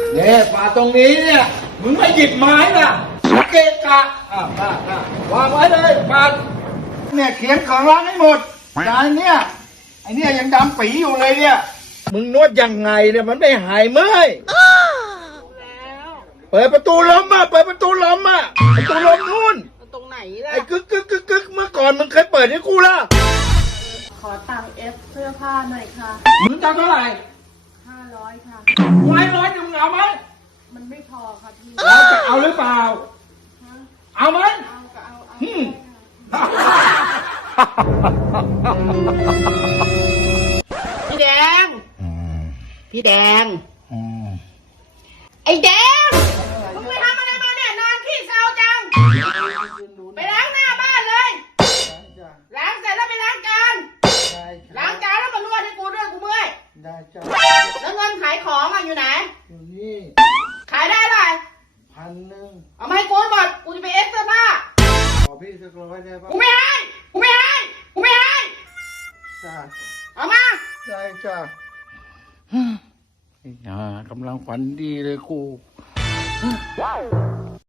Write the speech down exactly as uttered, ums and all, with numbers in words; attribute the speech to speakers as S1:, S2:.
S1: เนี่ยป่าตรงนี้เนี่ยมึงไม่หยิบไม้น่ะเกะกะอ่ะอ่ะอ่ะวางไว้เลยป่าเนี่ยเขียนของร้านให้หมดจานเนี่ยไอเนี่ยยังดำปีอยู่เลยเนี่ยมึงนวดยังไงเนี่ยมันไม่หายเมื่อยเปิดประตูลมอ่ะเปิดประตูลมอ่ะประตูลมนู่น
S2: ตรงไหนล่ะ
S1: ไอ้กึกกึกกึกกึกเมื่อก่อนมึงเคยเปิดให้กูล่ะ
S2: ขอตังค์เอฟเสื้อผ้าหน่อยค่ะ
S1: มึงจะเท่าไหร่
S2: ห้าร้อยค่ะ
S1: ไว้ร้อยมึงเอาไหม
S2: มันไม่พอค่ะพี่
S1: เราจะเอาหรือเปล่าเอาไหม
S2: เอาก็เอาเอาพี่แดงพี่แดงไอ้แดงมึงไปทำอะไรมาเนี่ยนานขี้เศร้าจังไปล้างหน้าบ้านเลยล้างเสร็จแล้วไปล้างจานล้างจานแล้วมานวดให้กูด้วยกูเมื่อย
S1: ได้จ้ะ
S2: แล้วเงินขายของอ่ะอยู่ไหน
S1: อยู่นี่
S2: ขายได้อะไร
S1: พันหนึ่ง
S2: เอามาให้กูหมดกูจะไปเอฟเสื้อผ้า
S1: ขอพี่สักร้อยได้ปะ
S2: กูไม่ให้กูไม่ให้กูไม่ให้
S1: จ้ะ
S2: เอามา
S1: ได้จ้ะอ่ากำลังฝันดีเลยกู